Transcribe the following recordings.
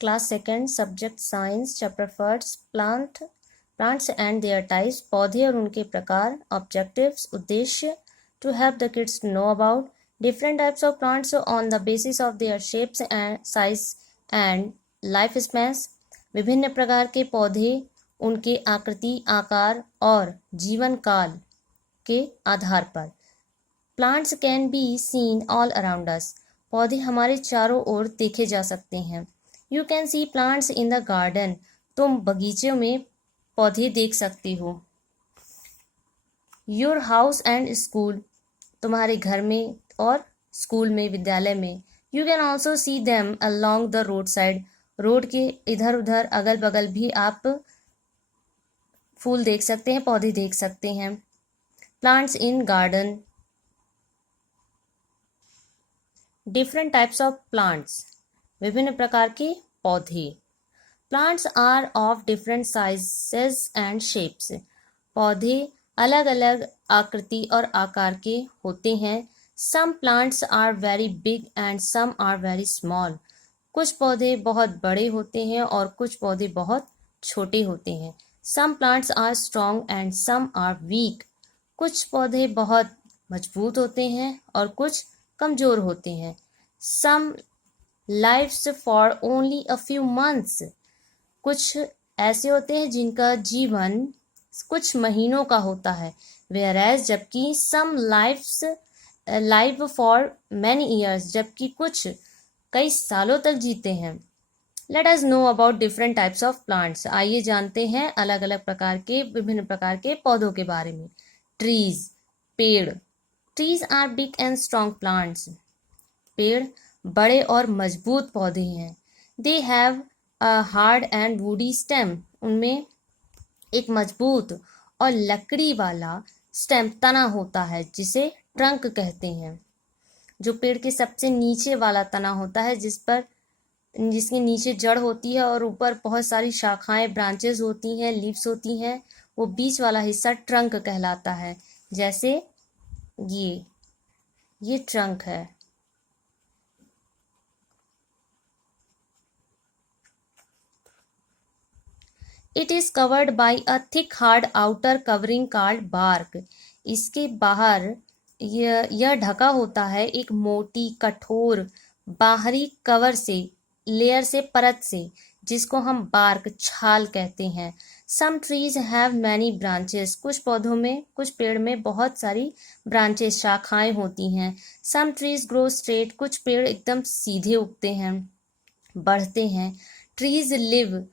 Class second, subject science, chapter first, plants and their types, पौधे और उनके प्रकार, ऑब्जेक्टिव्स, उद्देश्य, to help the kids to know about different types of plants on the basis of their shapes and size and life spans, विभिन्न प्रकार के पौधे उनके आकृति, आकार और जीवन काल के आधार पर। Plants can be seen all around us, पौधे हमारे चारों ओर देखे जा सकते हैं। You can see plants in the garden, तुम बगीचे में पौधे देख सकते हो। योर हाउस एंड स्कूल, तुम्हारे घर में और स्कूल में, विद्यालय में। You can also see them along the road side, road के इधर उधर अगल बगल भी आप फूल देख सकते हैं, पौधे देख सकते हैं। Plants in garden, different types of plants, विभिन्न प्रकार के पौधे। Plants are of different sizes and shapes, पौधे अलग अलग आकृति और आकार के होते हैं। Some plants are very big and some are very small, कुछ पौधे बहुत बड़े होते हैं और कुछ पौधे बहुत छोटे होते हैं। Some plants are strong and some are weak, कुछ पौधे बहुत मजबूत होते हैं और कुछ कमजोर होते हैं। Some lives for only a few months, कुछ ऐसे होते हैं जिनका जीवन कुछ महीनों का होता है। वेयरएज, जबकि सम लाइव फॉर मैनी ईयर्स, जबकि कुछ कई सालों तक जीते हैं। Let us know about different types of plants, आइए जानते हैं अलग अलग प्रकार के, विभिन्न प्रकार के पौधों के बारे में। ट्रीज, पेड़। Trees are big and strong plants, पेड़ बड़े और मजबूत पौधे हैं। They have a hard and woody stem, उनमें एक मजबूत और लकड़ी वाला स्टेम, तना होता है, जिसे ट्रंक कहते हैं। जो पेड़ के सबसे नीचे वाला तना होता है, जिसके नीचे जड़ होती है और ऊपर बहुत सारी शाखाएं, ब्रांचेस होती हैं, लीव्स होती हैं, वो बीच वाला हिस्सा ट्रंक कहलाता है। जैसे ये ट्रंक है। It is covered by a thick hard outer covering called bark, इसके बाहर यह ढका होता है एक मोटी कठोर बाहरी कवर से, लेयर से, परत से, जिसको हम बार्क, छाल कहते हैं। Some trees have many branches, कुछ पौधों में, कुछ पेड़ में बहुत सारी ब्रांचेस, शाखाएं होती हैं। सम ट्रीज ग्रो स्ट्रेट, कुछ पेड़ एकदम सीधे उगते हैं, बढ़ते हैं। Trees live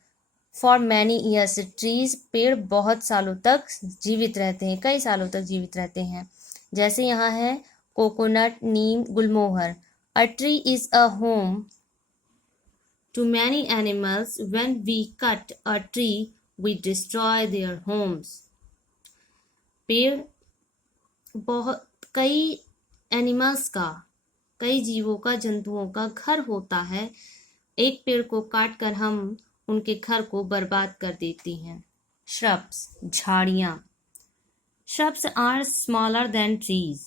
for many years, trees, पेड़ बहुत सालों तक जीवित रहते हैं, कई सालों तक जीवित रहते हैं। जैसे यहाँ है coconut, neem, gulmohar. A tree is a home to many animals, when we cut a tree we destroy their homes. पेड़ बहुत कई एनिमल्स का, कई जीवों का, जंतुओं का घर होता है। एक पेड़ को काट कर हम उनके घर को बर्बाद कर देते हैं। श्रब्स, झाड़ियाँ। Shrubs are smaller than trees,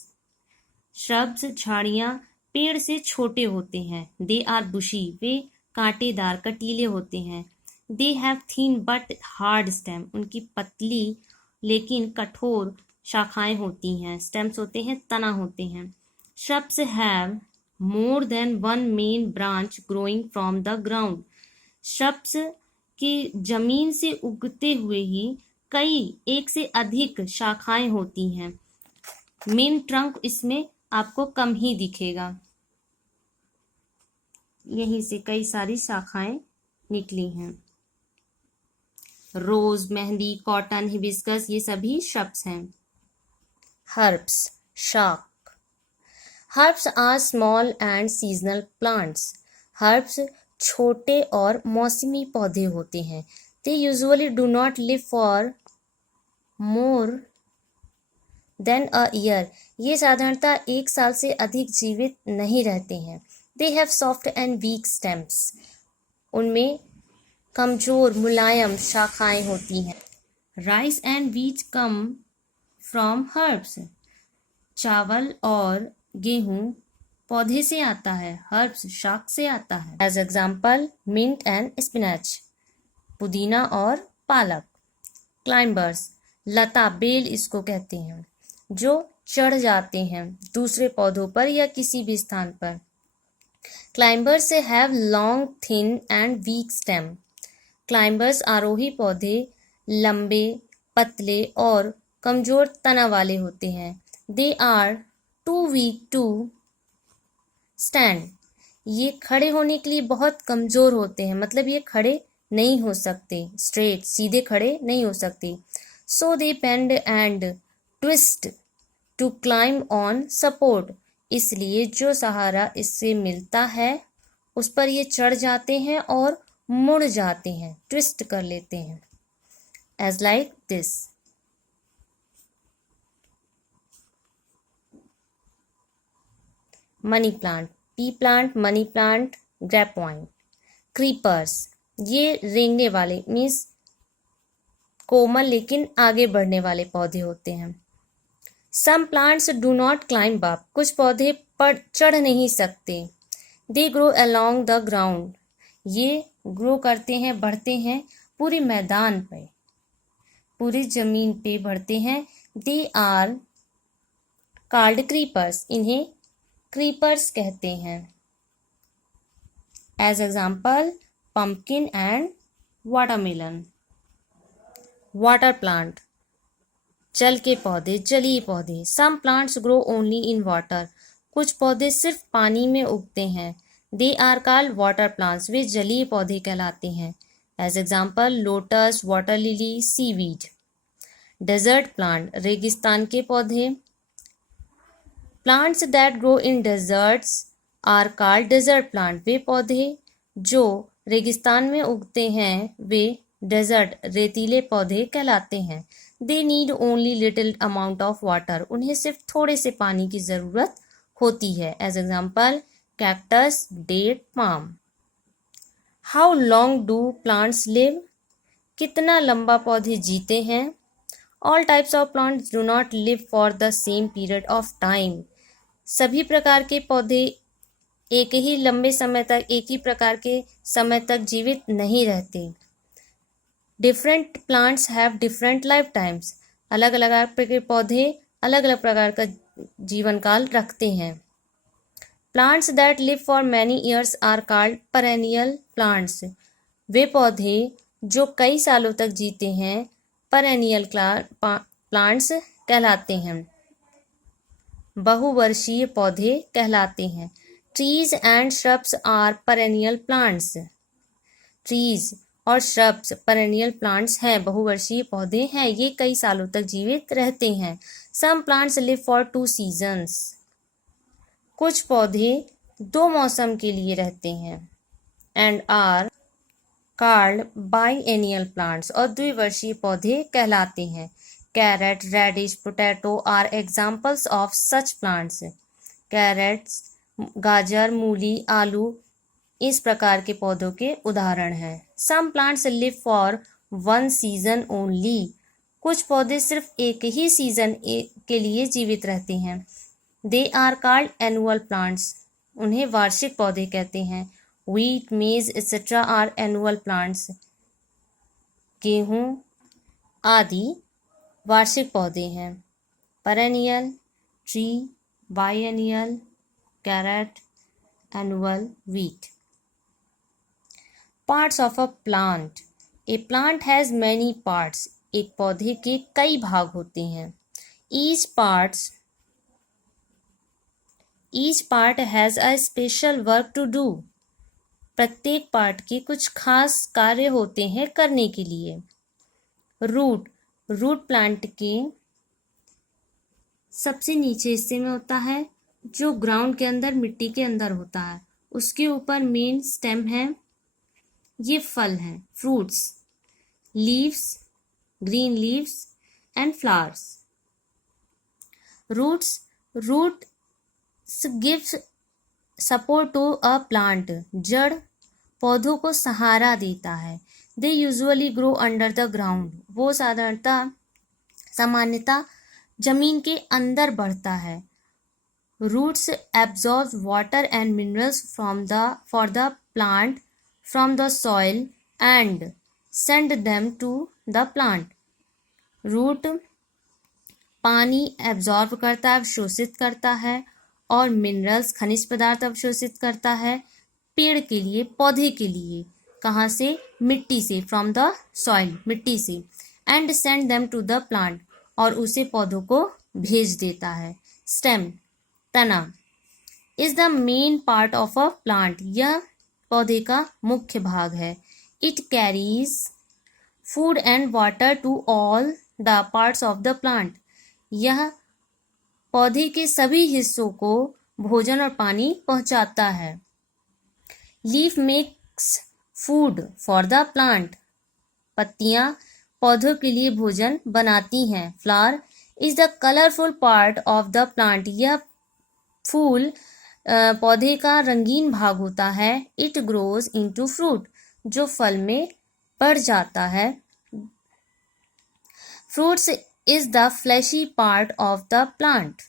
shrubs, झाड़ियाँ पेड़ से छोटे होते हैं। दे आर बुशी, वे कांटेदार, कटीले होते हैं। They have thin but hard stem, उनकी पतली लेकिन कठोर शाखाएं होती हैं। स्टेम्स होते हैं, तना होते हैं। Shrubs have more than one main branch growing from the ground, shrubs की जमीन से उगते हुए ही कई, एक से अधिक शाखाएं होती हैं। मेन ट्रंक इसमें आपको कम ही दिखेगा, यहीं से कई सारी शाखाएं निकली हैं। रोज, मेहंदी, कॉटन, हिबिस्कस, ये सभी श्रब्स हैं। हर्ब्स, शाक। Herbs are small and seasonal plants, herbs छोटे और मौसमी पौधे होते हैं। They usually do not live for more than a year, ये साधारणतः एक साल से अधिक जीवित नहीं रहते हैं। They have soft and weak stems, उनमें कमजोर, मुलायम शाखाएं होती हैं। Rice and wheat come from herbs, चावल और गेहूं पौधे से आता है, हर्ब्स शाक से आता है। As example mint and spinach, पुदीना और पालक। क्लाइंबर्स, लता बेल इसको कहते हैं, जो चढ़ जाते हैं दूसरे पौधों पर या किसी भी स्थान पर। Climbers have long thin and weak stem. Climbers आरोही पौधे लंबे, पतले और कमजोर तना वाले होते हैं। They are too weak to stand. ये खड़े होने के लिए बहुत कमजोर होते हैं, मतलब ये खड़े नहीं हो सकते, स्ट्रेट सीधे खड़े नहीं हो सकते। So they bend and twist to climb on support. इसलिए जो सहारा इससे मिलता है उस पर ये चढ़ जाते हैं और मुड़ जाते हैं, ट्विस्ट कर लेते हैं, as like this. Money plant, pea plant, money plant, grapevine. Creepers, ये रेंगने वाले मीन्स कोमल लेकिन आगे बढ़ने वाले पौधे होते हैं। Some plants do not climb up. कुछ पौधे पर चढ़ नहीं सकते। They grow along the ground. ये ग्रो करते हैं, बढ़ते हैं पूरे मैदान पे, पूरी जमीन पे बढ़ते हैं। They are called creepers. इन्हें क्रीपर्स कहते हैं। As example pumpkin and watermelon. Water plant, जल के पौधे, जलीय पौधे। Some plants grow only in water. कुछ पौधे सिर्फ पानी में उगते हैं। They are called water plants. वे जलीय पौधे कहलाते हैं। As example lotus, water lily, seaweed. Desert plant, रेगिस्तान के पौधे। Plants that grow in deserts are called desert plant. वे पौधे जो रेगिस्तान में उगते हैं वे डेजर्ट रेतीले पौधे कहलाते हैं। They need only little amount of water. उन्हें सिर्फ थोड़े से पानी की जरूरत होती है। As example cactus, date, palm. How long do plants live? कितना लंबा पौधे जीते हैं? All types of plants do not live for the same period of time. सभी प्रकार के पौधे एक ही लंबे समय तक, एक ही प्रकार के समय तक जीवित नहीं रहते। Different plants have different life times. अलग अलग प्रकार के पौधे अलग अलग प्रकार का जीवन काल रखते हैं। Plants that live for many years are called perennial plants. वे पौधे जो कई सालों तक जीते हैं पेरेनियल प्लांट्स कहलाते हैं, बहुवर्षीय पौधे कहलाते हैं। Trees and shrubs are perennial plants. Trees और श्रब्स पेरेनियल प्लांट्स हैं, बहुवर्षीय पौधे हैं, ये कई सालों तक जीवित रहते हैं। Some plants live for 2 seasons. कुछ पौधे 2 मौसम के लिए रहते हैं। And are called biennial plants, और द्विवर्षीय पौधे कहलाते हैं। Carrot, radish, potato are examples of such plants. Carrots, गाजर, मूली, आलू इस प्रकार के पौधों के उदाहरण हैं। Some plants live for 1 season only. कुछ पौधे सिर्फ एक ही सीजन के लिए जीवित रहते हैं। They are called annual plants. उन्हें वार्षिक पौधे कहते हैं। व्हीट, मेज एक्सेट्रा आर एनुअल प्लांट्स। गेहूँ आदि वार्षिक पौधे हैं। Perennial, tree, biennial, carrot, annual, wheat. Parts of a plant. A plant has many parts. एक पौधे के कई भाग होते हैं। Each part has a special work to do. प्रत्येक पार्ट के कुछ खास कार्य होते हैं करने के लिए। रूट प्लांट के सबसे नीचे हिस्से में होता है, जो ग्राउंड के अंदर, मिट्टी के अंदर होता है। उसके ऊपर मेन स्टेम है। ये फल हैं, fruits. Leaves, green leaves and flowers. Roots gives support to a plant. जड़ पौधों को सहारा देता है। They usually grow under the ground. वो सामान्यतः जमीन के अंदर बढ़ता है। Roots absorb water and minerals for the plant from the soil and send them to the plant. Root पानी एब्जॉर्ब करता है, अवशोषित करता है, और मिनरल्स खनिज पदार्थ अवशोषित करता है पेड़ के लिए, पौधे के लिए. कहाँ से? मिट्टी से, फ्रॉम द सॉइल, मिट्टी से. And send them to the plant, और उसे पौधों को भेज देता है. स्टेम, तना, is the main part of a plant, यह पौधे का मुख्य भाग है. It carries food and water to all the parts of the plant, यह पौधे के सभी हिस्सों को भोजन और पानी पहुंचाता है. Leaf makes food for the plant, पत्तियां पौधों के लिए भोजन बनाती हैं. Flower is the colourful part of the plant, यह फूल पौधे का रंगीन भाग होता है. इट ग्रोज इनटू फ्रूट, जो फल में बढ़ जाता है. Fruits is the fleshy part of the plant,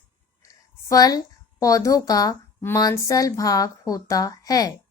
फल पौधों का मांसल भाग होता है.